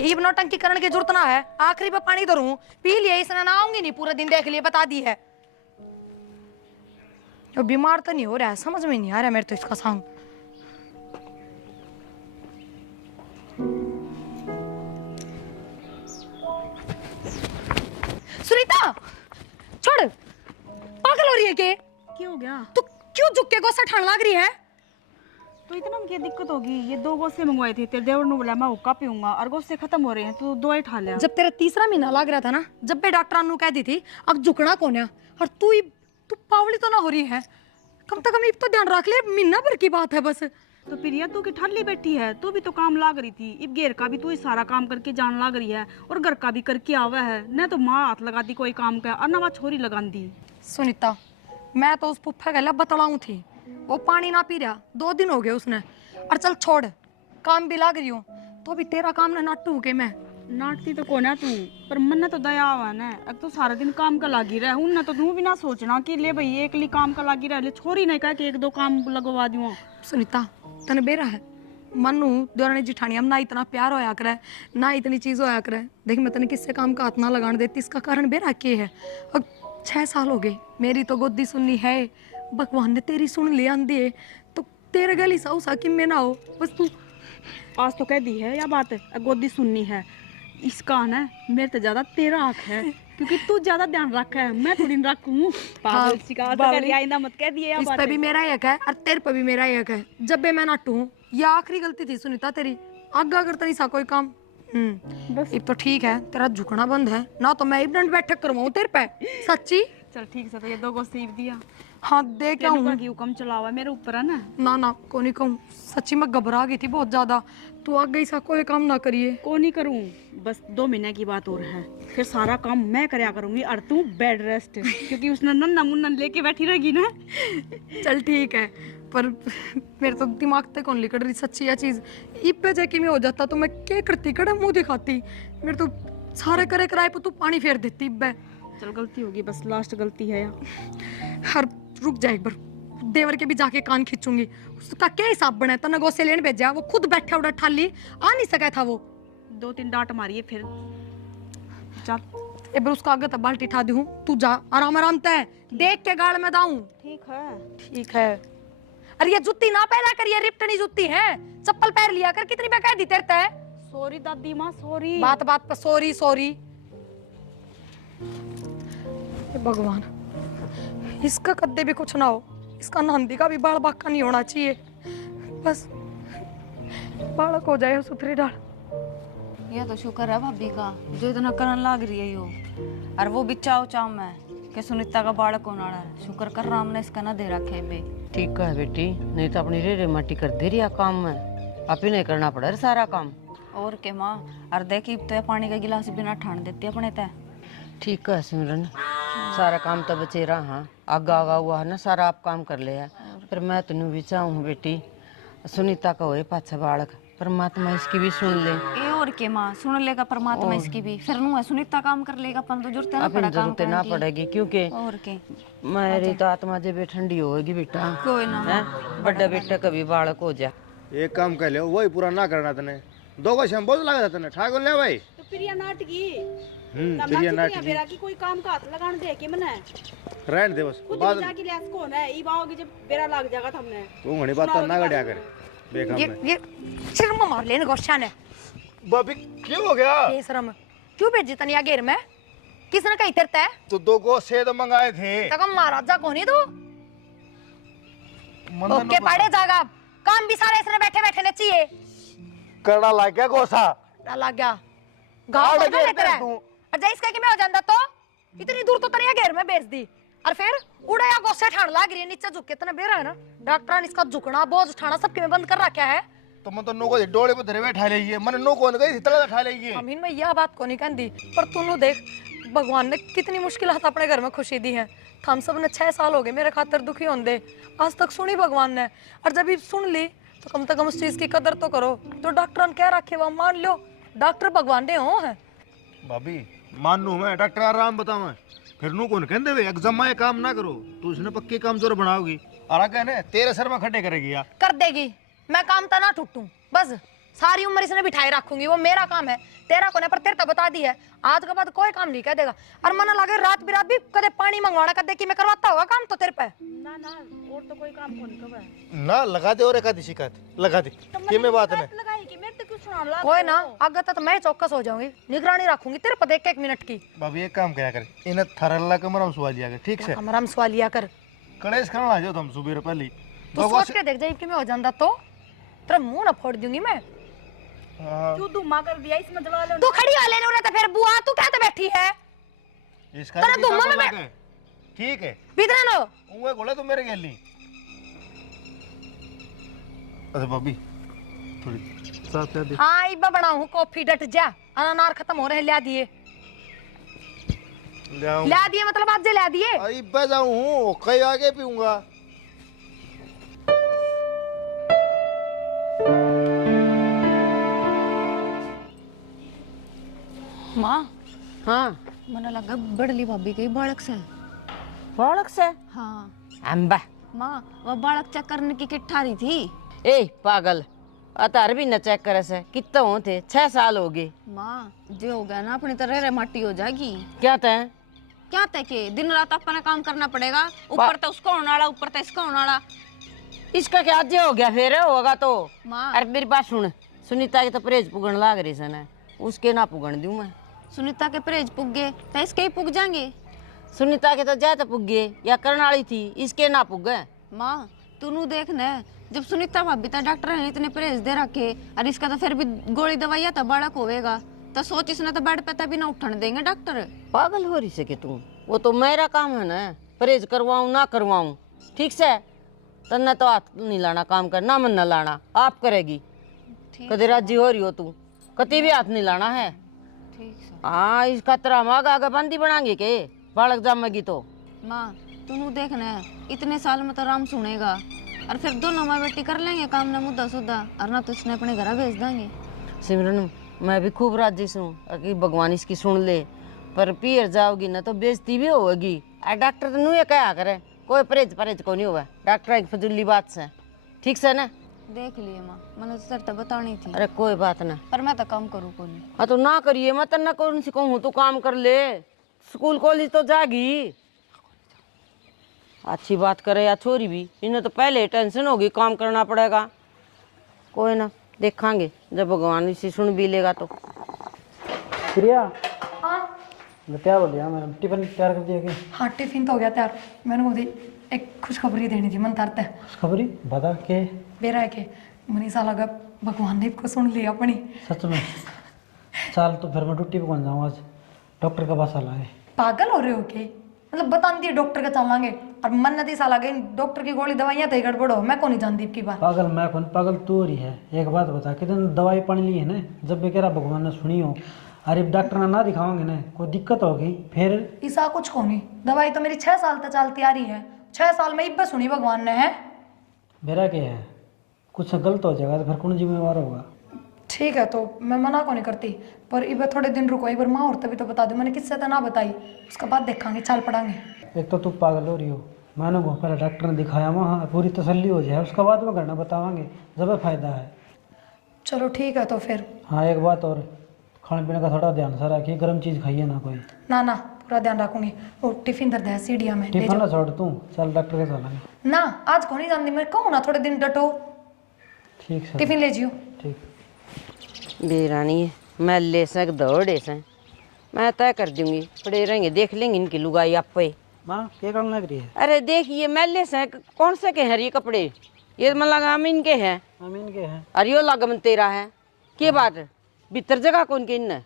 ईब नौटंकी करने की जरूरत ना है। आखिरी पे पानी धरूं पी लिया, इसने ना आऊंगी नहीं पूरा दिन, देख लिए बता दी है। वो बीमार तो नहीं हो रहा है, समझ में नहीं आ रहा मेरे तो इसका सांग। सुनीता छोड़, पागल हो रही है के? क्या हो गया? तू क्यों झुक के गोसा ठान लग रही है? तो इतना में क्या दिक्कत होगी? ये 2 गोसे मंगवाए थे, तेरे देवर ने बोला मैं हुक्का पीऊंगा और गोसे खत्म हो रहे हैं तो दवाई ठा लिया। जब तेरा तीसरा महीना लग रहा था ना, जब भी डॉक्टर अनु कह दी थी अब झुकना कौन है, और तू पावली तो ना हो रही है? कम से कम इब तो ध्यान रख ले, महीना भर की बात है बस। तो प्रिया तू की ठल्ली बैठी है, तू भी तो काम लाग रही थी। इब घेर का भी तू ही सारा काम करके जान लाग रही है और घर का भी करके आवा है। न तो माँ हाथ लगा दी कोई काम का और न वहाँ छोरी लगा दी। सुनीता मैं तो उस पुप्पा गला बतलाऊं थी, वो पानी ना पी रहा, 2 दिन हो गए उसने। और चल छोड़, काम भी लाग रही हूँ तो भी तेरा काम ना नाटू के मैं नाटती तो कौन है तू, पर मन ने तो दया आवा न। अब तो सारा दिन काम का लागी रहे हूं, न तो तू भी ना सोचना कि ले भाई एक ली काम का लागी रहे, ले छोरी नहीं कह के 1-2 काम लगवा दूं। सुनीता तने बेरा है, मनु दोरानी जिठानी हम ना इतना प्यार होया करे, ना इतनी चीज होया करे। देख मैं तने किससे काम का हाथ ना लगाने देती, इसका कारण बेरा के है। अब 6 साल हो गए, मेरी तो गोदी सुननी है, भगवान ने तेरी सुन लिया अंधे, तो तेरे गली सा उसा कि मैं ना हो बस। तू आज तो कह दी है या बात गोदी सुननी है, इसका ना मेरे तो ज्यादा तेरा हक है क्योंकि तू ज्यादा ध्यान रखा है, मैं थोड़ी रखूं। पागल शिकार तो कर आइंदा मत कह दिए। इस पे भी मेरा ही हक है और तेरे पे भी मेरा ही हक है। जब भी मैं नाटू हूँ, ये आखिरी गलती थी सुनीता तेरी, आगा करता नहीं सा कोई काम। बस अब तो ठीक है, तेरा झुकना बंद है ना, तो मैं इब्रांड बैठक करवाऊं तेरे पे सच्ची। चल ठीक से, तो ये 2 गो सीव दिया। हाँ दे क्या हूँ हुक्म चलावा मेरे ऊपर है ना। ना को नहीं कहूँ, सच्ची मैं घबरा गई थी बहुत ज्यादा। तू आ गई सा कोई काम ना करिए। को नहीं करूं, बस 2 महीने की बात और है, फिर सारा काम मैं करया करूंगी और तू बेड रेस्ट, क्योंकि उसने नन्ना मुन्ना लेके बैठी रहेगी ना। चल ठीक है, पर मेरे तो दिमाग तक कौन लिकड़ रही सच्ची यह चीज। इब पे जाके में हो जाता तो मैं क्या करती, कड़ा मुंह दिखाती। मेरे तो सारे करे कराए पर तू पानी फेर देती इब। चल गलती होगी, बस लास्ट गलती है यार। हर रुक जाए एक बार, देवर के भी जाके कान खींचूंगी। उसका क्या हिसाब बना है, तना गोसे लेने भेजा, वो खुद बैठा उड़ा ठाली आ नहीं सका था वो। 2-3 डांट मारिए फिर चल। एक बार उसका आगे तब बाल्टी ठा दूं, तू जा आराम आराम तय देख के गाड़ में दाऊं। ठीक है। अरे ये जुत्ती ना पहना कर, ये रिप्टनी जुत्ती है, चप्पल पहन लिया कर। कितनी बार कह दी तेरे तय? सॉरी दादी माँ सॉरी। बात बात पर सॉरी सॉरी। भगवान इसका कद्दे भी कुछ ना हो, इसका नंदी का भी बाल बाका नहीं होना चाहिए, बस बालक हो जाए सुथरी डाल। यह तो शुक्र है भाभी का जो इतना करन लाग रही है यो, और वो भी चाव चाव में कि सुनीता का बालक होना है। शुक्र कर राम ने इसका ना दे रखे बे। ठीक है बेटी, नहीं तो अपनी रेरे माटी कर दे रही है काम में, आप ही नहीं करना पड़ा सारा काम। और के माँ, और देखी तो पानी का गिलास बिना ठान देती अपने तय। ठीक है सिमरन, सारा काम तो बचे रहा। हाँ आगा आगा हुआ है ना, सारा आप काम कर लिया। पर मैं तेन भी चाहूँ बेटी, सुनीता का होए पाछा बालक, परमात्मा इसकी भी सुन ले। ए और के माँ, सुन लेगा परमात्मा इसकी भी, फिर नु सुनीता काम कर लेगा, अपन तो जरूरत ना पड़ा काम ना पड़ेगी, क्योंकि और के मेरी तो आत्मा जब ठंडी होगी बेटा। कोई ना है बड़ा बेटा कभी बालक हो जा। एक काम कर ले, वही पूरा ना करना तने, 2 को शैम्पू लगा था तने, ठाकुर ले भाई। तो प्रिया नाटकी प्रिया नाटकी बेरा की कोई काम का हाथ लगाने दे के मने रहने दे बस। खुद बजा की लेस कौन है, ई बाओगी जब बेरा लग जाएगा हमने। तू घणी बात ना गड़िया कर देख हमने। ये शर्म मार लेने गोश्या ने। भाभी क्यों हो गया? ये शर्म क्यों भेजी तनिया घेर में? किसने कही तेरे तय? तो 2 को सेद मंगाए थे। तक महाराजा कोनी तू? ओके पड़े जागा, काम भी सारे इसने बैठे बैठे ने चाहिए। करना लग गया गोसा, लग गया गाँव में लेते रहे। अच्छा इसका कि मैं हो जाता तो इतनी दूर तो तनिया घेर में बेच दी, और फिर उड़ाया गोसे ठाण लाग रही है, नीचे झुक के तना बेरा है ना। डॉक्टर ने इसका झुकना बोझ उठाना सबके में बंद कर रखा है। तो मैं तो नो को डोले पे धरे बैठा लेगी, मैंने नो को गई तला उठा लेगी। अमीन मैं यह बात को नहीं कहती, पर तू देख भगवान ने कितनी मुश्किल अपने घर में खुशी दी है। हम सब ने 6 साल हो गए मेरे खातर दुखी होंदे, आज तक सुनी भगवान ने, और जब सुन ली तो कम से कम उस चीज की कदर तो करो। जो डॉक्टर ने कह रखे वो मान लो, डॉक्टर भगवान दे हो है। भाभी मानू मैं डॉक्टर आराम बताऊं, फिर नू कौन कहते वे एग्जाम में काम ना करो, तू उसने पक्की कमजोर बनाओगी और आगे ने तेरे सर में खड्डे करेगी यार। कर देगी, मैं काम तो ना टूटूं, बस सारी उम्र इसने बिठाए रखूंगी, वो मेरा काम है, तेरा कोने पर तेरे तो बता दी है। आज के बाद कोई काम नहीं कह देगा। और मन लगे रात बिरात भी कदे पानी मंगवाना कदे कि मैं करवाता होगा काम तो तेरे पे। ना ना और तो कोई काम कौन कब है ना लगा दे और एक आधी शिकायत लगा दे, ये मैं बात नहीं लगाई कि मेरे तो क्यों सुना ला कोई ना आगे तो मैं चौकस हो जाऊंगी, निगरानी रखूंगी तेरे पर एक मिनट की। भाभी एक काम क्या करे, इन्हें थरल्ला कमरा सवा लिया कर, ठीक से कमरा में सवालिया कर कलेश करना आ जाओ तुम सुबह पहले। तू सोच के देख जाए कि मैं हो जाता तो तेरा मुंह ना फोड़ दूंगी मैं। तू धुमा कर दिया इसमें दवा लो तू खड़ी वाले ने तो फिर बुआ तू क्या तो बैठी है इसका तेरा भी धुम्मा काम में अलग है, ठीक है बिदरा नो। उंगे बोले तो मेरे गेली। अरे भाभी थोड़ी साथ ले दे। हाँ इब्बा बनाऊं कॉफी डट जा, अनार खत्म हो रहे ला दिए ले आऊं ला दिए मतलब आज ला दिए। आई बजाऊं कई आगे पीऊंगा। माँ हाँ मना लगा बड़ली भाभी के बालक से। बालक से हाँ अम्बा माँ वो बालक चेक करने की किट रही थी। ए पागल अतार भी न चेक करे से कितना हो थे 6 साल हो गए। माँ जो हो गया ना अपनी तरह रे माटी हो जाएगी। क्या तय क्या तय के दिन रात अपना काम करना पड़ेगा, ऊपर तो उसको होने वाला ऊपर तो इसका होने वाला। इसका क्या आज हो गया फिर होगा तो। माँ अरे मेरी बात सुन, सुनीता की तो परहेज पुगन लाग रही सन, उसके ना पुगन दूं मैं। सुनीता के परहेज पुग गए तो इसके ही पुग जाएंगे। सुनीता के तो ज्यादा पुग गए या करने वाली थी, इसके ना पुग गए। माँ तू देख न, जब सुनीता भाभी तो डॉक्टर ने इतने परहेज दे रखे और इसका तो फिर भी गोली दवाइया तो बालक होवेगा, तो सोच इसने तो बेड पे तभी ना उठने देंगे डॉक्टर। पागल हो रही से कि तू, वो तो मेरा काम है ना, परहेज करवाऊं ना करवाऊं, ठीक से। तन्ने तो हाथ नहीं लाना काम कर, ना मन न लाना, आप करेगी। कदे राजी हो रही हो तू, कति भी हाथ नहीं लाना है। ठीक है हाँ इस खतरा हम आगे बंदी बनाएंगे के बालक जमेगी तो। माँ तू देख न, इतने साल में तो राम सुनेगा और फिर दोनों माँ बेटी कर लेंगे काम ना मुद्दा सुद्दा, और ना तो इसने अपने घर भेज देंगे। सिमरन मैं भी खूब राजी हूँ कि भगवान इसकी सुन ले, पर पियर जाओगी ना तो बेइज्जती भी होगी। डॉक्टर तो नहीं क्या करे, कोई परहेज को नहीं हुआ, डॉक्टर एक फजूली बात से, ठीक से ना। देख लिए माँ, मैंने तो सर तो बतानी थी, अरे कोई बात ना, पर मैं तो काम करूँ को नहीं। हाँ तो ना करिए, मैं तन्ना कौन सी कहूँ तू काम कर ले, स्कूल कॉलेज तो जागी। अच्छी बात करे या छोरी भी, इन्हें तो पहले टेंशन होगी, काम करना पड़ेगा। कोई ना देखांगे, जब भगवान इसी सुन भी लेगा तो। प्रिया क्या बोल रहा मैडम, टिफिन तैयार कर दिया कि? हाँ टिफिन तो हो गया तैयार। मैंने बोली एक खुशखबरी देनी थी मन तरते खबरी बता के। बेरा है के मनीषा लगा भगवान ने को सुन लिया अपनी। सच में? चल तो फिर मैं ड्यूटी पे कौन जाऊँ आज, डॉक्टर का पास आला है। पागल हो रहे हो के, मतलब बताती है डॉक्टर का चलांगे और मन्नती साल आ गई, डॉक्टर की गोली दवाइयाँ तो गड़बड़ हो, मैं कौन नहीं जानती की बात। पागल मैं कौन, पागल तू हो रही है। एक बात बता, कितने दवाई पानी ली है ना, जब भी कह रहा भगवान ने सुनी हो, अरे डॉक्टर ने ना दिखाओगे ना कोई दिक्कत होगी फिर। ईसा कुछ को नहीं, दवाई तो मेरी 6 साल तक चलती आ रही है, 6 साल में इब्बे सुनी भगवान ने है। मेरा क्या है, कुछ गलत हो जाएगा तो फिर कौन जिम्मेवार होगा। ठीक है तो मैं मना को नहीं करती, पर इब्बे थोड़े दिन रुको, एक बार माँ और तभी तो बता दो, मैंने किससे तो ना बताई, उसके बाद देखांगे चल पड़ांगे। एक तो तू पागल हो रही हो, मैंने वो पहले डॉक्टर ने दिखाया वहाँ पूरी तसल्ली हो जाए, उसके बाद में घर में बतावाएंगे जब फायदा है। चलो ठीक है तो फिर। हाँ एक बात और, खाने पीने का थोड़ा ध्यान सा रखिए, गर्म चीज़ खाइए ना कोई। ना ना पूरा ध्यान रखूंगी। वो टिफिन दर्द है सीढ़िया में, ले टिफिन जाओ। ना छोड़ तू, चल डॉक्टर के चलेंगे। ना आज को नहीं जानती, मैं कहूँ ना थोड़े दिन डटो, ठीक सर। टिफिन ले जियो। ठीक। बेरानी है, मैं ले सक दौड़े से मैं तय कर दूंगी, पड़े रहेंगे, देख लेंगे इनकी लुगाई आप पे। माँ क्या करने लग रही है? अरे देखिए मैले से कौन से के हैं ये कपड़े, ये मन लगा हम इनके हैं, अमीन के हैं। अरे यो लगम तेरा है, क्या बात है, भीतर जगह कौन के इन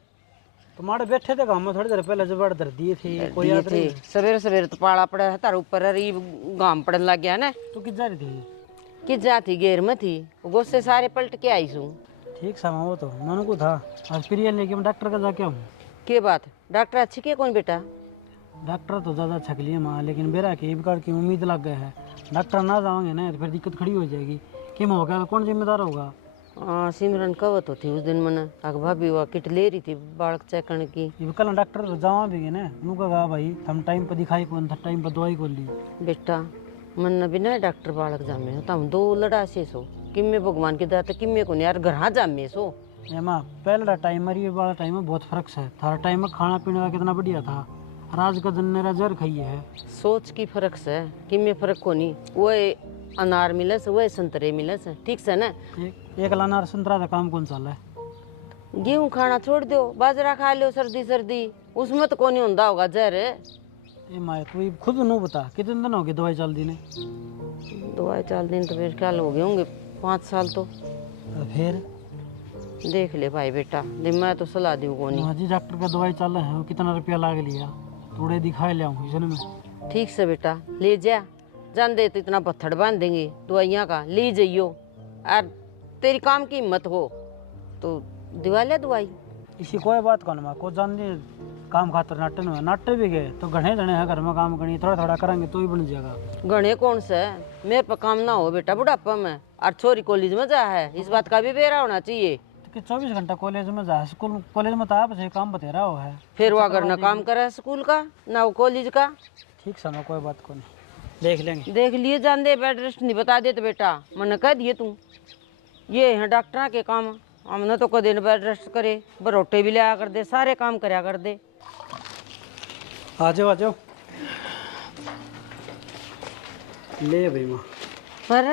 तुम्हारे बैठे थे गाँव में थोड़ी देर पहले, जब दर्द दिए थे कोई याद थे। नहीं? सवेरे सवेरे तो पाला पड़ा है तार ऊपर, अरे गाम पड़न लग गया ना। तू किस जा रही थी? कि जाती घेर में थी, गुस्से सारे पलट के आई सू। ठीक सामा वो तो मैंने को था, आज प्रिया लेके मैं डॉक्टर का जाके आऊँ। के बात, डॉक्टर अच्छी के कौन बेटा? डॉक्टर तो ज़्यादा छक लिए माँ, लेकिन मेरा की बिगाड़ की उम्मीद लग गया है, डॉक्टर ना जाओगे ना तो फिर दिक्कत खड़ी हो जाएगी। कि हो गया कौन जिम्मेदार होगा? हाँ सिमरन कब तो थी उस दिन मन आग भाभी हुआ किट ले रही थी बालक चेक करने की। ये कल डॉक्टर तो जावा भी गए ना, उनको कहा भाई हम टाइम पर दिखाई कौन था, टाइम पर दवाई कौन ली। बेटा मन बिना डॉक्टर बालक जामे तो हम 2 लड़ा से सो किम्मे भगवान की दया किम्मे को नहीं यार घर जामे सो। ये माँ पहला टाइम और ये वाला टाइम में बहुत फर्क है। थारा टाइम में खाना पीने का कितना बढ़िया था, राज का जन्नेरा जर खाइए है। सोच की फर्क से किम्मे फर्क को नहीं, वो अनार मिले से वो संतरे मिले से, ठीक से ना। एक लानार संतरा का काम कौन चल है? गेहूं खाना छोड़ दो, बाजरा खा लो सर्दी सर्दी, उसमें तो कौन होता होगा जहर। ये माँ तू खुद नो बता कितने दिन हो गए दवाई चल दी ने? दवाई चाल दिन तो मेरे ख्याल हो गए होंगे 5 साल तो। फिर देख ले भाई बेटा, मैं तो सलाह दूँ को नहीं। हाँ जी डॉक्टर का दवाई चल रहा है, वो कितना रुपया लाग लिया, थोड़े दिखाए ले आऊँ इसने में। ठीक से बेटा ले जा, जान दे तो इतना पत्थर बांध देंगे दवाइयाँ का, ले जाइयो। और तेरी काम की हिम्मत हो तो दिवा ले दवाई। इसी कोई बात कौन माँ को जान दे, काम खातर नाट्य में नाट्य भी गए तो घने जने हैं घर में काम करनी, थोड़ा थोड़ा करेंगे तो ही बन जाएगा। गणे कौन से मेरे पर काम ना हो बेटा बुढ़ापा में, और छोरी कॉलेज में जा है, इस बात का भी बेरा होना चाहिए। कि 24 घंटा कॉलेज में जा, स्कूल कॉलेज में तो आप से काम बतेरा हो है। फिर वो अगर ना काम करे स्कूल का ना वो कॉलेज का। ठीक समय कोई बात को नहीं, देख लेंगे। देख लिए जान दे, बेड रेस्ट नहीं बता दे तो बेटा मैंने कह दिए तू, ये है डॉक्टर के काम, हमने तो कदे न बेड रेस्ट करे, बरोटे भी लिया कर दे, सारे काम करया कर दे। आ जाओ आ जाओ, ले भाई माँ। पर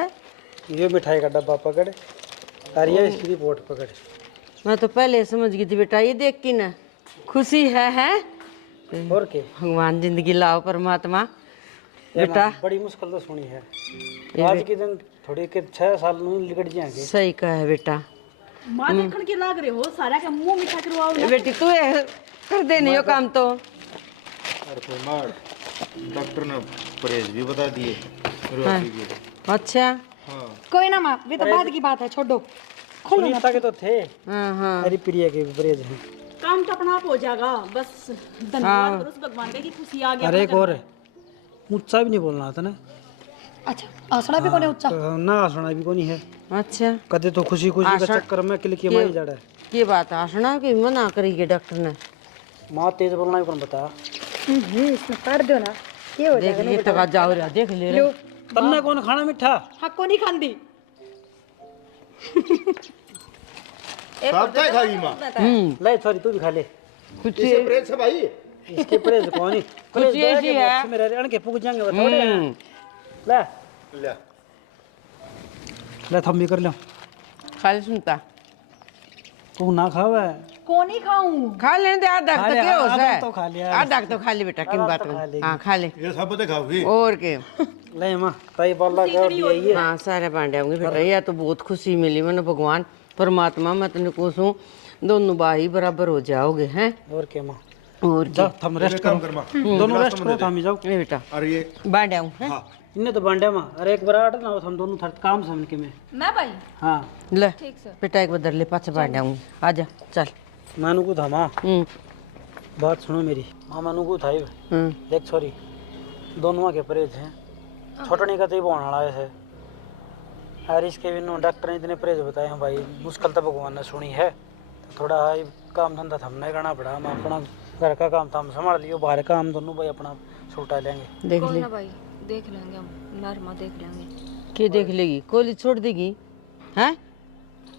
ये मिठाई का डब्बा पकड़, और ये इसकी रिपोर्ट पकड़। मैं तो पहले समझ गई थी बेटा, ये देख की ना खुशी है। और के भगवान जिंदगी लाओ परमात्मा बेटा। बड़ी मुश्किल तो सुनी है, आज के दिन थोड़ी के 6 साल में लिकट जाएंगे। सही कहा है बेटा। माँ देखने के लाग रहे हो, सारा का मुंह मीठा करवाओ ना। बेटी तू कर दे नहीं हो काम तो। अरे कोई मार, डॉक्टर ने परहेज भी बता दिए रोटी के। अच्छा हाँ कोई ना माँ, ये तो बाद की बात है, छोड़ो। सुनीता के तो थे, हाँ हाँ हरी प्रिया के परहेज हैं। काम तो अपना आप हो जाएगा, बस धन्यवाद करो उस भगवान का कि खुशी आ गया। अरे एक और है, ऊंचा भी नहीं बोलना था ना। अच्छा आसना भी कोने उच्चा ना हंसना भी कोनी है। अच्छा कदे तो खुशी खुशी का चक्कर में किल के मारी जाड़ा है। ये बात आसना की मना करी के डॉक्टर ने। माँ तेज बोलना भी कौन बता। इसमें कर दो ना, ये हो देख लिए तक जाओ रहा, देख ले रे। तन्ने कौन खाना मीठा? हाँ को नहीं खांदी। सब तय खाई माँ, ले सॉरी तू भी खा ले। कुछ इसे परहेज से भाई। इसके परहेज कौन नहीं, कुछ ऐसी है। मेरे अण के पुग जाएंगे बताओ रे। ले ले ले थम भी कर लो। खाली सुनता तू ना खावे को नहीं खाऊं। खा लेने दे, आधा खा तक ले, के हो आधा से तो खा लिया। आधा तो खा ले बेटा, किन बात तो खा में। लेगी। हाँ खा ले ये सब तो खाओगी। और के। ले माँ ताई बोला कर दिया ये। हाँ सारे बांटे होंगे बेटा, यह तो बहुत खुशी मिली मैंने। भगवान परमात्मा मैं तेने कोसूं दोनों भाई बराबर हो जाओगे हैं। और क्या माँ, और जाओ थम रेस्ट काम करो, कर माँ, दोनों रेस्ट करो, थम ही जाओ। ये बेटा अरे ये बांटे आऊँ हैं। हाँ इन्हें तो बांडे माँ, अरे एक बार आट ना हो, हम दोनों थर काम समझ के में। मैं भाई हाँ ले बेटा एक बदर ले, पाछे बांटे आऊँ। आजा चल। मानू को था माँ, बात सुनो मेरी। माँ मानू को था देख सॉरी, दोनों के परहेज हैं, छोटनी का तो ही बोन आए थे। और इसके भी डॉक्टर ने इतने परहेज बताए हैं भाई, मुश्किल तो भगवान ने सुनी है। तो थोड़ा हाई काम धंधा तो हमने करना पड़ा, हम अपना घर का काम तो हम संभाल लियो, बाहर का हम दोनों भाई अपना छूटा लेंगे। देख ले भाई देख लेंगे हम, नरमा देख लेंगे। के देख लेगी, कॉलेज छोड़ देगी हैं।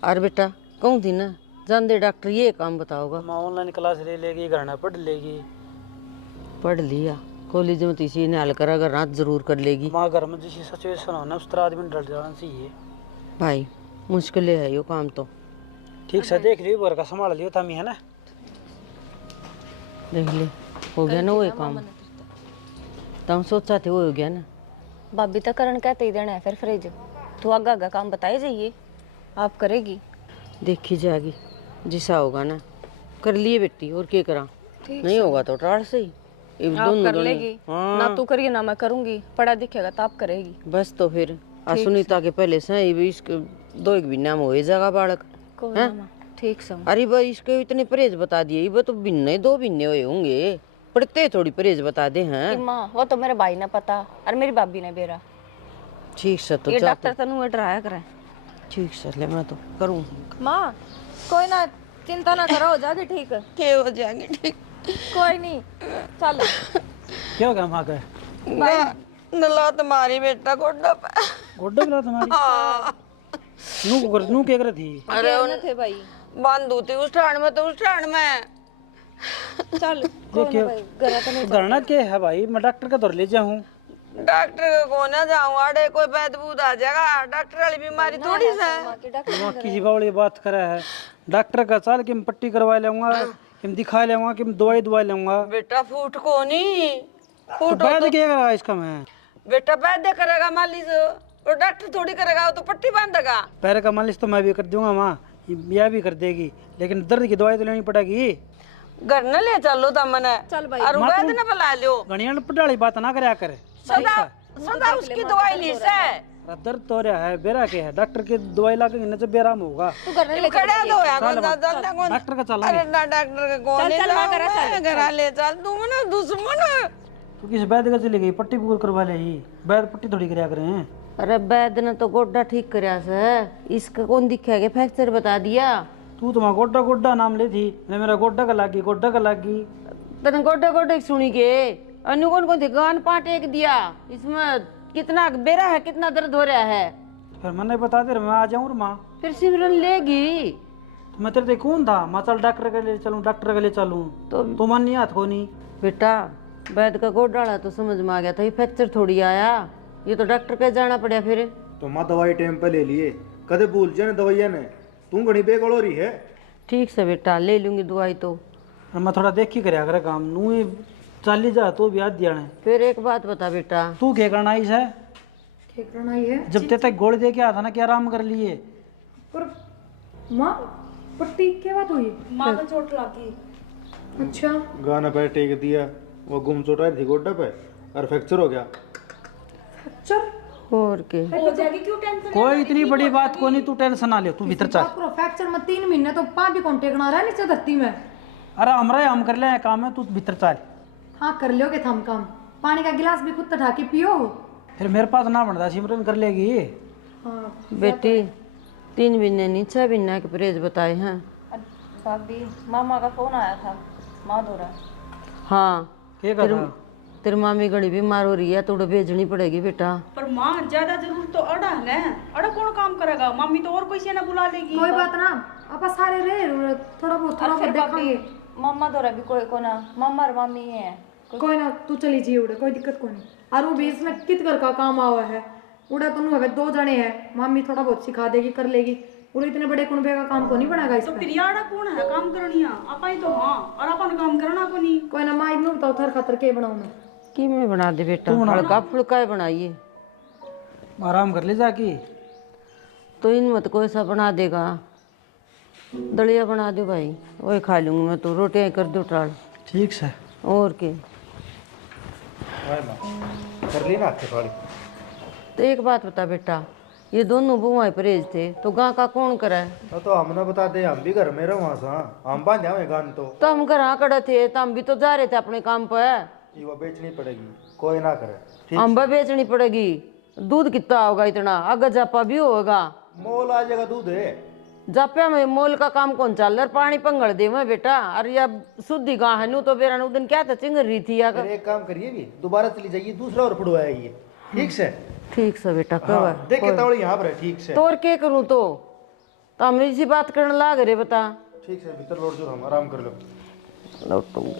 और बेटा कहूँ थी ना, जान दे डॉक्टर ये काम बताओगा। माँ ऑनलाइन क्लास ले लेगी, घर में पढ़ लेगी। पढ़ लिया कॉलेज में तो इसी ने हल करा, अगर रात जरूर कर लेगी। माँ घर में जैसी सिचुएशन हो ना, उस तरह आदमी डर जाना चाहिए। भाई मुश्किल है यो काम तो। ठीक से देख लियो, घर का संभाल लियो तमी है ना। देख ले हो गया ना वो काम, तुम सोचा थे वो हो गया ना। भाभी तो करण कहते ही देना है फिर फ्रिज, तो आगा आगा काम बताए जाइए, आप करेगी। देखी जाएगी, जिसा होगा ना कर लिए बेटी, और क्या करा। नहीं होगा तो टाड़ से ही आप कर लेगी ना, तू करिए ना मैं करूंगी, पढ़ा दिखेगा तो आप करेगी। बस तो फिर सुनीता के पहले से ही इसके 2 एक महीना में हो जाएगा बालक। कोई ना माँ, ठीक सम। अरे भाई इसके इतने परहेज बता दिए, ये तो भिन्न 2 महीने हुए होंगे, पढ़ते थोड़ी परहेज बता दे हैं। माँ वो तो मेरे भाई ने पता और मेरी भाभी ने बेरा। ठीक से तो ये जा डॉक्टर तनु डराया करे। ठीक से ले मैं तो करूँ। माँ कोई ना, चिंता ना करो, हो जाएगी ठीक। क्या हो जाएंगे ठीक। कोई नहीं चल। क्या हो गया माँ का? नला तुम्हारी बेटा गोड्डा पे। गोड्डा बिला तुम्हारी? नू क्या कर थी? अरे थे भाई बांधू थी उस ठाण में, तो उस ठाण में चल ये क्या करना क्या है भाई? मैं डॉक्टर का दौर ले जाऊँ। डॉक्टर को ना जाऊँ, अरे कोई वैद बूद आ जाएगा। डॉक्टर वाली बीमारी थोड़ी सा है। वहाँ किसी बावड़ी बात करा है डॉक्टर का, चाल कि मैं पट्टी करवा लूंगा, कि मैं दिखा लूंगा, कि मैं दवाई दवा लूंगा। बेटा फूट को नहीं, तो फूट वैद क्या करेगा इसका? मैं बेटा वैद्य करेगा मालिश, और डॉक्टर थोड़ी करेगा, वो तो पट्टी बांधेगा। पैर का मालिश तो मैं भी कर दूंगा माँ, यह भी कर देगी, लेकिन दर्द की दवाई तो लेनी पड़ेगी। घर न ले चलो तमने, चल भाई और वैद्य न बुला लो। घड़ियाल पटाली बात ना करे करे। सदा सदा उसकी दवाई ली से। दर्द तो हो रहा है, बेरा के है, डॉक्टर की दवाई ला के न जब बेराम होगा। तू घर ले खड़े दो यार, डॉक्टर का चला अरे ना डॉक्टर के कौन ले जाओ, घर ले चल, तुम ना दुश्मन। तू किस वैद्य का चली गई? पट्टी पूर करवा ले ही, वैद्य पट्टी थोड़ी करया करे हैं। अरे वैद्य ने तो गोड्डा ठीक करया से, इसका कौन दिखेगा? फ्रैक्चर बता दिया। तू तो गोड्डा गोड्डा नाम ले थी, ने मेरा गोड्डा का लागी, गोड्डा का लागी। तने गोड्डा गोड्डा सुनी के अनु कौन कौन थे गान पाट एक दिया। इसमें कितना बेरा है, कितना दर्द हो रहा है। फिर मैंने बता दे, मैं आ जाऊँ माँ। फिर सिमरन लेगी तो मैं तेरे कौन था? मैं चल डॉक्टर के लिए चलूँ, डॉक्टर के लिए चलूँ, तो मन नहीं हाथ को नहीं। बेटा वैद्य का गोड्डाला तो समझ में आ गया था, ये फ्रैक्चर थोड़ी आया, ये तो डॉक्टर के जाना पड़ा। फिर तो माँ दवाई टाइम पे ले लिए, कदे भूल जाने दवाइया ने, तू घनी बेगड़ हो रही है। ठीक से बेटा ले लूंगी दवाई तो। और मैं थोड़ा देख ही करया करे काम, नू ही चाली जा तो भी याद दिया ने। फिर एक बात बता बेटा, तू क्या करना इस है? क्या करना ही है? जब ते तक गोली दे के आया था ना, क्या आराम कर लिए? पर माँ पट्टी क्या बात हुई? माँ को चोट लगी। अच्छा गाना पे टेक दिया, वो गुम चोट आई थी गोड्डा पे और फ्रैक्चर हो गया। चल और के हो जाएगी, क्यों टेंशन? कोई इतनी बड़ी बात को नहीं, तू टेंशन ना ले, तू भीतर चल। बात करो, फ्रैक्चर में 3 महीने तो पा भी कौन टेकना रहा है नीचे धरती में। अरे हमरा हम कर ले काम है, तू भीतर चल। हाँ कर लोगे थम काम, पानी का गिलास भी खुद ढा के पियो। फिर मेरे पास ना बनता, सिमरन कर लेगी। हाँ बेटी 3 महीने नहीं 6 महीने के परहेज बताए हैं। भाभी मामा का फोन आया था, माँ धो रहा। हाँ क्या कर रहा? तेरी मामी घड़ी बीमार हो रही है, तो भेजनी पड़ेगी बेटा। पर माँ ज्यादा जरूर तो अड़ा है ना, अड़ा कौन काम करेगा? मम्मी तो और कोई से ना बुला लेगी। कोई बात ना, आप सारे रहे थोड़ा बहुत देखेंगे। मामा धो रहा भी कोई को ना, मामा और मामी है। कोई ना तू चली जी उड़े, कोई दिक्कत कोई नहीं। और वो भी इसमें कित घर का काम आवा है, उड़ा तो हवे 2 जने हैं, मामी थोड़ा बहुत सिखा देगी, कर लेगी। उड़े इतने बड़े कुनबे का काम को नहीं बनाएगा तो इसमें। फिर याड़ा कौन है काम करनिया? आपा ही तो हाँ, और अपन काम करना को नहीं। कोई ना माँ इतना बताओ थर खातर के बनाऊं मैं। की में बना दे बेटा, हल्का फुल्का बनाइए, आराम कर ले जाके। तो इन मत कोई सा बना देगा। दलिया बना दो भाई, वही खा लूंगी मैं, तो रोटियां कर दो टाल। ठीक से। और के कर ली ना आखे थोड़ी। तो एक बात बता बेटा, ये दोनों बुआई परहेज थे, तो गाँ का कौन करे? तो हमने बता दे, हम भी घर में रहो वहाँ सा, हम बांध जाओ गान तो हम घर खड़े थे, तो हम भी तो जा रहे थे अपने काम पे। ये वो बेचनी पड़ेगी, कोई ना करे। ठीक, अम्बा बेचनी पड़ेगी। दूध कितना होगा इतना? अगर जापा भी होगा, मोल आ जाएगा दूध है। जाप्या में मोल का काम कौन चल रहा? पानी पंगड़ दे मैं बेटा। अरे या शुद्धि गाँ है नू, तो बेरा नु दिन क्या था चिंगर रही थी फिर एक काम करिए भी, दोबारा चली जाइए, दूसरा और फुड़वाएगी। ठीक से? ठीक से बेटा कवर हाँ, देख के तौड़ी यहाँ पर है। ठीक से? तोर के करूँ तो हम इसी बात करने लाग रे, बता। ठीक से भीतर लौट जाओ, हम आराम कर लो। लौटूंगे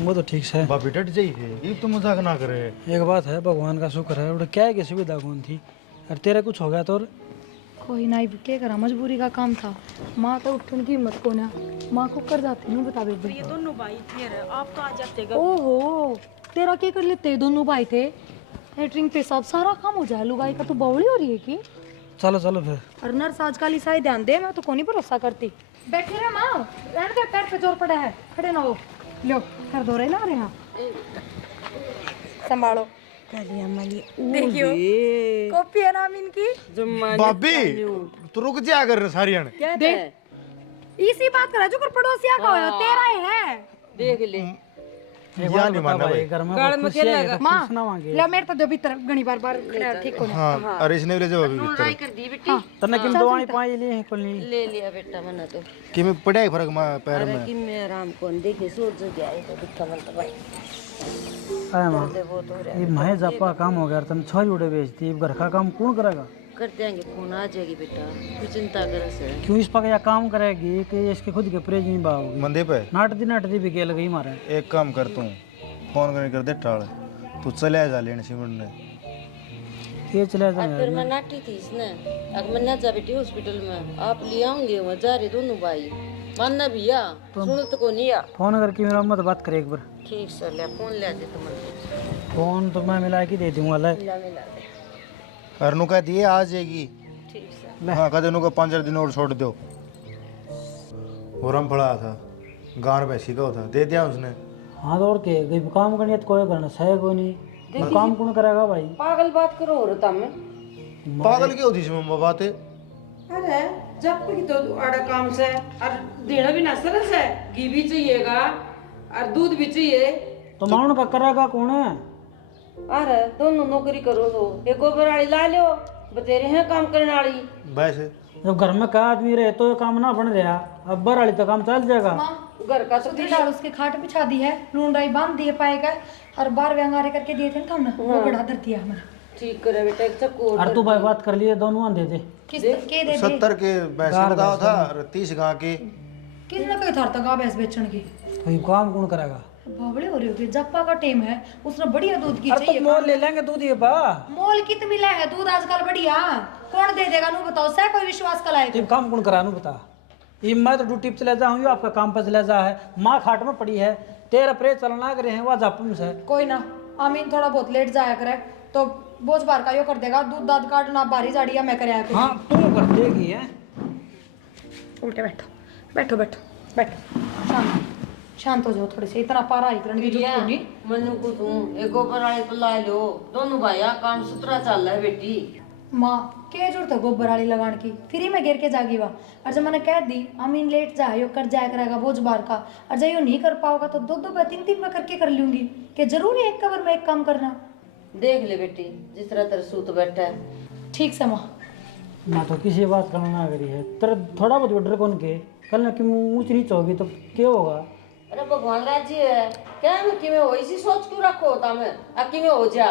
वो तो ठीक से। भाभी डट जाइए, ये तो मजाक ना करे। एक बात है, भगवान का शुक्र है, उधर क्या है कि सुविधा कौन थी, और तेरा कुछ हो गया तो कोई ना क्या करा, मजबूरी का काम था। माँ तो उठने की हिम्मत को ना, माँ को कर जाती हूँ बता बेबे। ये दोनों भाई थे, आप तो आ जाते। ओहो तेरा क्या कर लेते? दोनों भाई थे, कैटरिंग पे सब सारा काम हो जाए। लुगाई का तो बवड़ी हो रही है कि? चलो चलो फिर। और नर्स आजकल ईसाई ध्यान दे, मैं तो कोई नहीं भरोसा करती। बैठे रहे माँ, रहने दे, पैर पे जोर पड़ा है, खड़े ना हो। लो कर दो रहे ना रहे यहाँ, संभालो। देखियो कॉपी है नाम इनकी। भाभी तू रुक जा कर सारी आने। देख इसी बात करा जो कर पड़ोसिया का हो, तेरा ही है। देख ले या नहीं मानना भाई। घर में गाड़ में क्या लगा? माँ ले मेरे तो जो भीतर घनी बार बार ठीक हो। हाँ अरे इसने ले जाओ अभी भीतर। कर दी बेटी, तने किम दवाई पाई लिए हैं कोनी? ले लिया बेटा मैंने तो। कि मैं पड़ा फर्क मां पैर अरे में। कि मैं आराम कौन देखे, सोच जो गया है तो दिखा मन तो भाई आए मां, वो तो ये माहे जापा काम हो गया, तने छोरी उड़े बेचती, घर का काम कौन करेगा? कर देंगे, फोन आ जाएगी बेटा, तू चिंता कर से। क्यों इस पर क्या काम करेगी कि इसके खुद के परहेज नहीं बाहोगी? मंदे पे नाटती भी गेल गई मारे। एक काम कर तू, फोन कर दे टाल, तू चले जा लेने सिमरन ने। ये चले आज जाए फिर मैं नाटी थी इसने, अब मैं ना जा बेटी हॉस्पिटल में, आप ले आओगे वहाँ जा रहे दोनों भाई, मानना भी आ, सुनो तो को नहीं आ। फोन करके मेरा मत बात करे एक बार। ठीक सर, ले फोन ले दे तुम्हारे। फोन तो मैं मिला के दे दूंगा। ले मिला मिला दे। अरनु कह दिए आ जाएगी। ठीक सर। हाँ कह देनु को 5 दिन और छोड़ दो। और हम पड़ा था गांव में सीखा था, दे दिया उसने। हाँ तो और के गई काम करनी है तो कोई करना सही कोई नहीं, तो काम कौन करेगा भाई? पागल बात करो और तम पागल क्यों होती मम्मा बातें? अरे जब भी तो आड़ा काम से और देना भी ना सरस है, घी भी चाहिएगा और दूध भी चाहिए। तो माउन का करेगा कौन है? अरे दोनों नौकरी करो तो एक गोबर वाली ला लो, बतेरे हैं काम करने वाली। वैसे जब घर में का आदमी रहे तो ये काम ना बन रहा, अब बर वाली तो काम चल जाएगा। घर का तो सुधरी डाल उसके खाट बिछा दी है, लून राई बांध दिए पाएगा और बार व्यंगारे करके दिए थे ना हमने, वो बड़ा दर दिया हमारा। ठीक करे बेटा, एक चक्कू और तू भाई बात कर लिए दोनों दे दे। किस के दे दे 70 के पैसे बताओ था और 30 गाँव के। किसने कही था तक भैंस बेचने की? तो ये काम कौन करेगा? बावड़े हो रही होगी, जप्पा का टेम है, उसने बढ़िया दूध की अरे चाहिए। तो मोल ले लेंगे दूध ये बा। मोल कित मिला है दूध आजकल बढ़िया, कौन दे देगा? नू बताओ सह कोई विश्वास कलाए तो काम कौन करा नू बता। ये मैं तो ड्यूटी पे चले जाऊँ, ये आपका काम पे चले जा है, माँ खाट में पड़ी है, तेरा प्रेस चलना करे हैं वह जापुम से। कोई ना, आमीन थोड़ा बहुत लेट जाया करे तो बोझ बार का यो कर देगा, दूध दाद काटना बारी जाड़िया मैं करे आया हाँ तू कर देगी है। उल्टे बैठो बैठो बैठो बैठो, शांत शांत हो जाओ थोड़े से, इतना पारा ही करने की जरूरत नहीं। मनु को तू एक गोबर वाली को ला लो, दोनों भाई काम सुथरा चल रहा है बेटी। माँ क्या जरूरत है गोबर वाली लगाने की, फ्री में गिर के जागी वा। और जब मैंने कह दी अमीन लेट जा यो कर जाया करेगा बोझ बार का, और जब यो नहीं कर पाओगा तो 2-2 बार 3-3 बार करके कर लूंगी, कि जरूरी है एक कवर में एक काम करना। देख ले बेटी, जिस तरह तेरा सूत बैठा है। ठीक से माँ। मैं तो किसी बात करना ना करी है, तेरा थोड़ा बहुत डर कौन के कल ना कि ऊँच नीच होगी तो क्या होगा? अरे भगवान राज्य है क्या मैं कि हो इसी सोच क्यों रखो होता मैं अब कि हो जा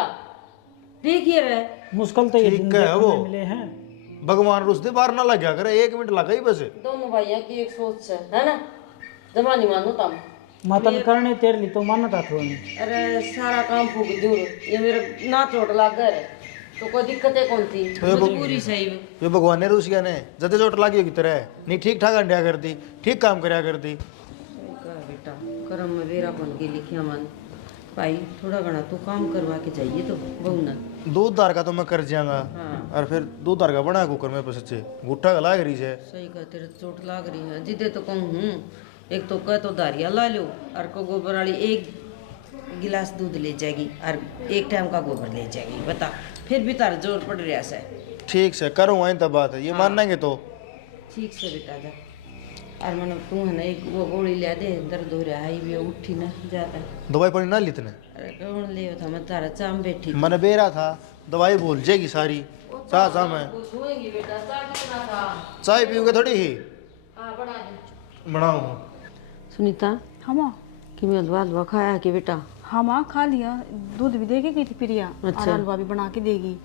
ठीक ही रहे। मुश्किल तो ये ठीक जिंदगी है वो। में मिले हैं। भगवान रुसदे बाहर ना लग गया करे, 1 मिनट लगा ही बस। दोनों भाइयों की एक सोच है ना, जमा नहीं मानो तम। मतन करने तेरे लिए तो मानता था नहीं। अरे सारा काम फूक दूर, ये मेरे ना चोट लग गए तो कोई दिक्कत है कौन थी, मजबूरी सही है। ये भगवान ने रूस गया ने जदे चोट लगी होगी तरह नहीं, ठीक ठाक अंडिया करती, ठीक काम करया करती। बेटा कर्म में वेरा बन के लिखिया मन भाई, थोड़ा घना तू काम करवा के जाइए तो बहू ना। दूध दार का तो मैं कर जाऊंगा, हाँ। और फिर दूध दार का बना कुकर में पसचे गुट्ठा का लाग रही है। सही कहा, तेरे तो चोट लाग रही है जिदे तो कहूँ हूँ, एक तो कह तो दारिया ला लो और को गोबर वाली 1 गिलास दूध ले जाएगी और 1 टाइम का गोबर ले जाएगी, बता फिर भी तार जोर पड़ रहा है। ठीक से करूँ वहीं तब बात है, ये मानेंगे तो। ठीक से बेटा जा, और मन तू है ना एक वो गोली ले दे, दर्द हो रहा है भी उठी ना जाता है। दवाई पानी ना लितने अरे कौन ले था, मैं तारा चाम बैठी मैंने बेरा था, दवाई भूल जाएगी सारी। चाह चाह मैं सोएगी बेटा, चाह कितना था, चाय पीओगे थोड़ी ही हाँ बना दे। बनाओ। सुनीता। हाँ माँ। कि मैं हलवा हलवा खाया कि बेटा? हाँ माँ खा लिया, दूध भी देगी गई थी प्रिया, और अच्छा। हलवा भी बना के देगी।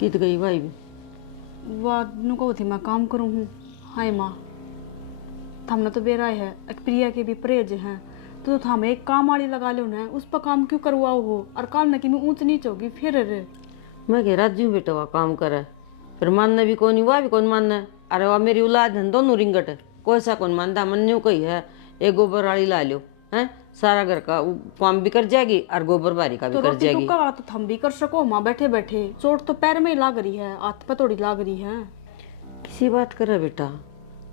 कित गई भाई भी? वह नुको थी मैं काम करूँ हूँ। हाय माँ, थमने तो बेरा है, एक प्रिया के भी परहेज हैं, तो थम एक काम वाली लगा लो ना, उस पर काम क्यों करवाओ हो, और काल न कि मैं ऊंच नीच होगी फिर रे। मैं कह राजू बेटा वह काम करे, फिर मानना भी कौन, वह भी कौन मानना। अरे वह मेरी औलाद है, दोनों रिंगट है, कोई सा कौन मानता। मन यूँ कही है एक गोबर वाली ला लो हैं, सारा घर का काम भी कर जाएगी और गोबर बारी का भी तो कर रोटी जाएगी। टुक्का वाला तो थम भी कर सको माँ, बैठे बैठे चोट तो पैर में ही लाग रही है, हाथ पे थोड़ी लाग रही है। किसी बात करे बेटा,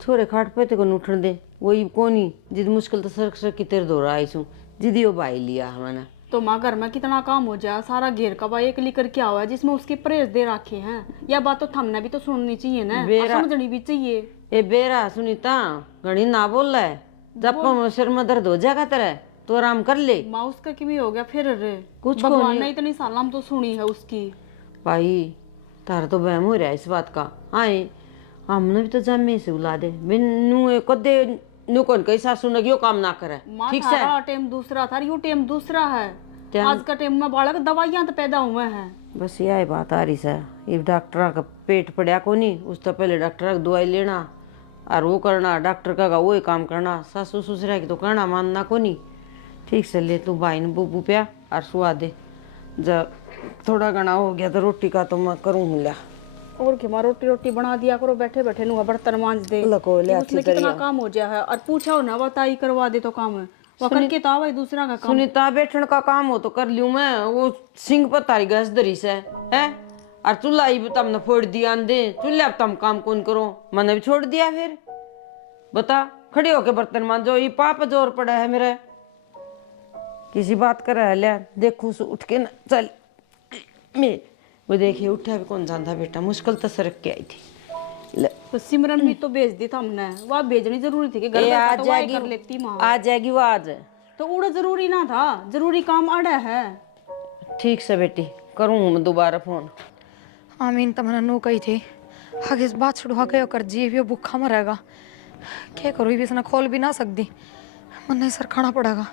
छोरे खाट पे तो उठन दे, वही कोनी जिद मुश्किल तो सरक सरक की तेरे दौरा आई छू, जिदी वो भाई लिया हमारा। तो माँ घर में कितना काम हो जाए, सारा घेर का बा एक लेकर क्या हुआ है जिसमें उसके परहेज दे रखे हैं, यह बात तो थमने भी तो सुननी चाहिए ना, और समझनी भी चाहिए। ए बेरा सुनीता घड़ी ना बोल रहा है, जब सिर में दर्द हो जाएगा तेरे तो आराम कर ले। माँ उसका किमी हो गया फिर रे, कुछ भगवान ने इतनी सालाम तो सुनी है उसकी। भाई तारा तो बहम हो रहा है इस बात का। आए हमने भी तो जमे से उला दे, मैनू कदे नु कौन कई सासू ने यो काम ना करे। माँ ठीक से थारा टाइम दूसरा था, यू टाइम दूसरा है। टाइम- आज का टाइम में बालक दवाइयां तो पैदा हुए हैं, बस यही बात आ रही है। ये डॉक्टर का पेट पड़ा को नहीं, उस तो पहले डॉक्टर की दवाई लेना और वो करना, डॉक्टर का वही काम करना, सासू ससुरा की तो कहना मानना को नहीं। ठीक से ले तू भाई ने बुबू प्या और सुआ दे, जब थोड़ा घना हो गया तो रोटी का तो मैं करूँ हूँ। ल्या और कि माँ रोटी रोटी बना दिया करो, बैठे बैठे नु बर्तन मांज दे। लको ले उसमें कितना काम हो गया है, और पूछा हो ना बताई करवा दे तो काम है वो करके तो आवा दूसरा का काम। सुनीता बैठन का काम हो तो कर लूँ मैं, वो सिंह पर तारी गैस धरी से है और चूल्हा ही तमने फोड़ दिया दे, चूल्हा तम काम कौन करो, मैंने भी छोड़ दिया। फिर बता, खड़े होके बर्तन मांजो, ये पाप जोर पड़ा है मेरे। किसी बात कर रहा है लिया, देखो उठ के ना चल मैं वो देखिए उठा भी कौन जानता बेटा, मुश्किल तो सरक के आई थी। ले तो सिमरन भी तो भेज दी था हमने, वह भेजनी जरूरी थी कि घर ए, बैठा आ तो वही जाएगी, कर लेती माँ। आ जाएगी वो आज। तो उड़ा जरूरी ना था, जरूरी काम अड़ा है। ठीक से बेटी, करूँ मैं दोबारा फोन। आमीन तो मैंने नो कही थी, आगे इस बात छुड़वा के कर जी भी भूखा मरेगा। क्या करूँ, ये भी इसने खोल भी ना सकती, मन सर खाना पड़ेगा।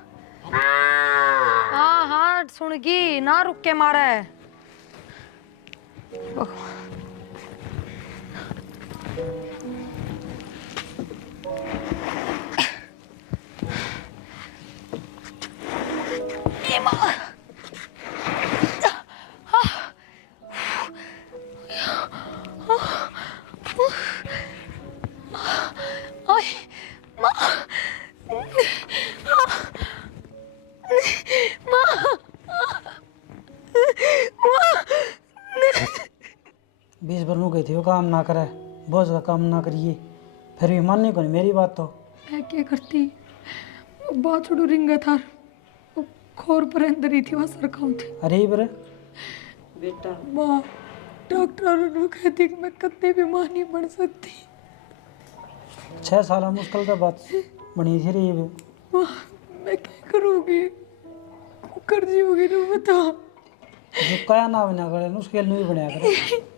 हाँ हाँ सुनगी ना, रुक के मारा है। बीस बार गई थी वो काम ना करे, बहुत ज़्यादा काम ना करिए, फिर भी मानने को नहीं मेरी बात। तो मैं क्या करती, बात छोड़ो रिंगा था, वो खोर पर अंदर ही थी, वहाँ सर खाऊं थी। अरे बर बेटा माँ डॉक्टर ने कहती कि मैं कत्ते भी माँ नहीं बन सकती। 6 साल मुश्किल से बात बनी थी रही है। माँ मैं क्या करूँगी, कर जी होगी ना बता। जो कया ना बना करे उसके नहीं बनाया करे।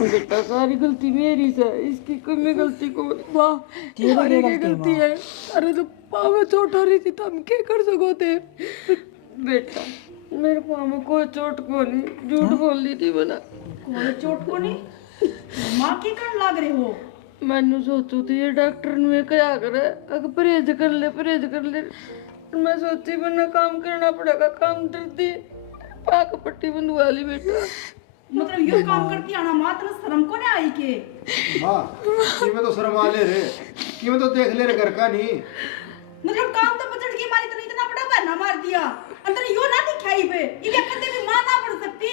बेटा सारी गलती मेरी से, इसकी कोई मैं गलती को वाह तेरी क्या गलती है। अरे तो पाँव में चोट आ रही थी तो हम क्या कर सको थे। बेटा मेरे पाँव में कोई चोट को नहीं, झूठ बोल दी थी बना। कोई चोट को नहीं, माँ की कर लाग रहे हो। मैंने सोचू थी ये डॉक्टर ने क्या करे, अगर परहेज कर ले परहेज कर ले, मैं सोची वरना काम करना पड़ेगा, काम डरती पाक पट्टी बंधवा ली बेटा। मतलब यो काम करती आना माँ, तेरे शर्म को नहीं आई के? माँ कि मैं तो शर्मा ले रे, कि मैं तो देख ले रे घर का नहीं। मतलब काम तो बचड़ की मारी, तो इतना बड़ा बहाना मार दिया, अंदर यो ना दिखाई बे, ये क्या करते भी माँ ना पड़ सकती।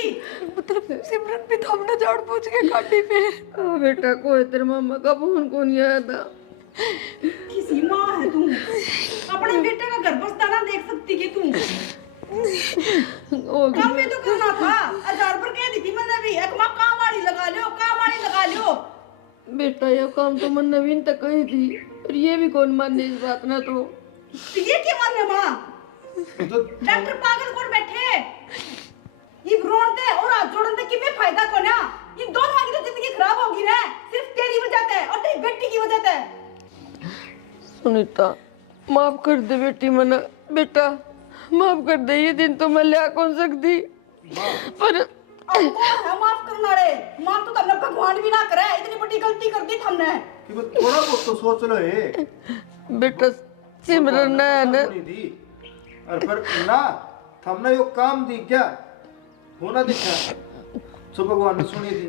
मतलब सिमरन भी तो हमने झाड़ पूछ के काटी पे। बेटा कोई तेरे मामा का फोन को नहीं आया था। किसी माँ है तू, अपने बेटे का घर बसता ना देख सकती कि तू। काम में तो करना था, 1000 पर कह दी थी मैंने भी, एक माँ काम वाली लगा लियो, काम वाली लगा लियो। बेटा ये काम तो मैं नवीन तक कही थी, और ये भी कौन मानने इस बात ना। तो ये क्या माने माँ, डॉक्टर पागल कौन बैठे, ये रोन दे और हाथ जोड़न दे कि मैं फायदा को ना, इन दोनों की तो जिंदगी खराब होगी ना, सिर्फ तेरी वजह से और तेरी बेटी की वजह से। सुनीता माफ कर दे बेटी, मना बेटा माफ कर दे, ये दिन तो मैं लिया कौन सकती, पर अब कौन है माफ करना रे, माफ तो तुमने भगवान भी ना करे, इतनी बड़ी गलती कर दी हमने। कि वो थोड़ा बहुत तो सोच लो ये। बेटा सिमरन ना है ना, और फिर ना हमने यो काम दी क्या होना दिखा, सो भगवान ने सुनी थी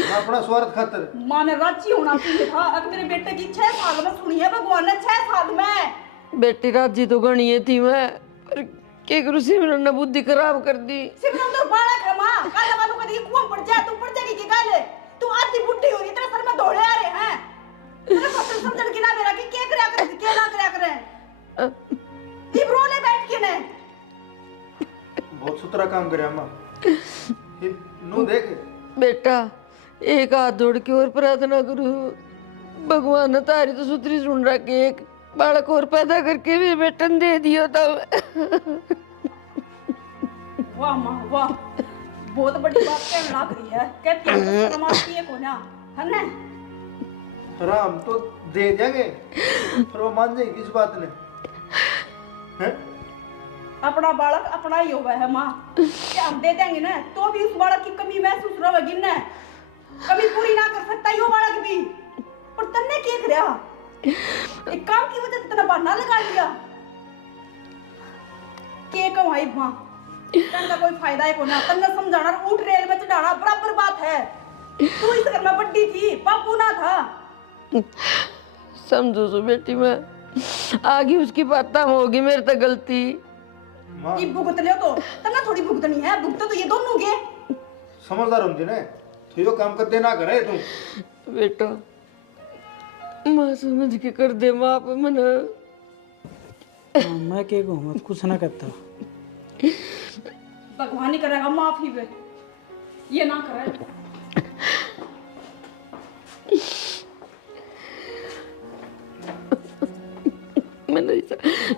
ना अपना स्वार्थ खातर। माँ ने राजी होना चाहिए था, अगर मेरे बेटे की 6 साल में सुनी है भगवान ने, 6 साल में। बेटी राजी तो गणी थी मैं, पर क्या करूं सिमरन ने बुद्धि खराब कर दी। सिमरन तो बालक है माँ, काले वालों का देखिए कुआं पड़ जाए, तू पड़ जाएगी कि काले, तू आधी बुढ़ी हो रही, तेरे सर में दौड़े आ रहे हैं, तेरे फसल समझन की ना मेरा कि क्या करया करे, क्या ना करया करे, ये रोले बैठ के ने। बहुत सुथरा काम करे माँ, नो देख बेटा एक हाथ जोड़ के और प्रार्थना करूं, भगवान ने तारी तो सुथरी सुन रखी, एक बालक और पैदा करके भी बेटन दे दिया था। वाह माँ वाह, बहुत बड़ी बात कहने लग रही है, कहती है तो समाज की को ना, है ना? राम तो दे देंगे, पर वो मान जाएगी इस बात ने, हैं? अपना बालक अपना ही होगा है माँ, क्या हम दे देंगे ना तो भी उस बालक की कमी महसूस रहेगी ना, कमी पूरी ना कर सकता यो बालक भी। और तन्ने क्या कर एक काम की वजह से तेरा बहाना लगा लिया के कमाई माँ, तन्ने कोई फायदा है को ना, तन्ने समझाना ऊट रेल में चढ़ाना बराबर बात है। तू इस घर में बड्डी थी, बापू ना था। समझो सो बेटी, मैं आगे उसकी बात होगी, मेरे तो गलती माँ ये भुगत लियो तो तन्ने थोड़ी भुगतनी है, भुगत तो ये दोनों के। समझदार होंगे ने तो यो काम कर देना करे तू। बेटा माँ समझ के कर दे, माँ पे मना। मैं क्या कहूँ, मैं कुछ ना करता। भगवान ही करेगा माफी पे, ये ना करे। मैंने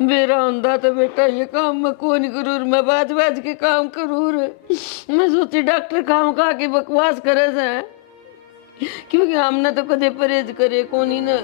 मेरा होंदा तो बेटा ये काम मैं कौन नहीं करूँ, मैं बाज बाज के काम करूँ। मैं सोची डॉक्टर काम खा के बकवास करे से, क्योंकि हमने तो कदे परहेज करे कौन ही ना।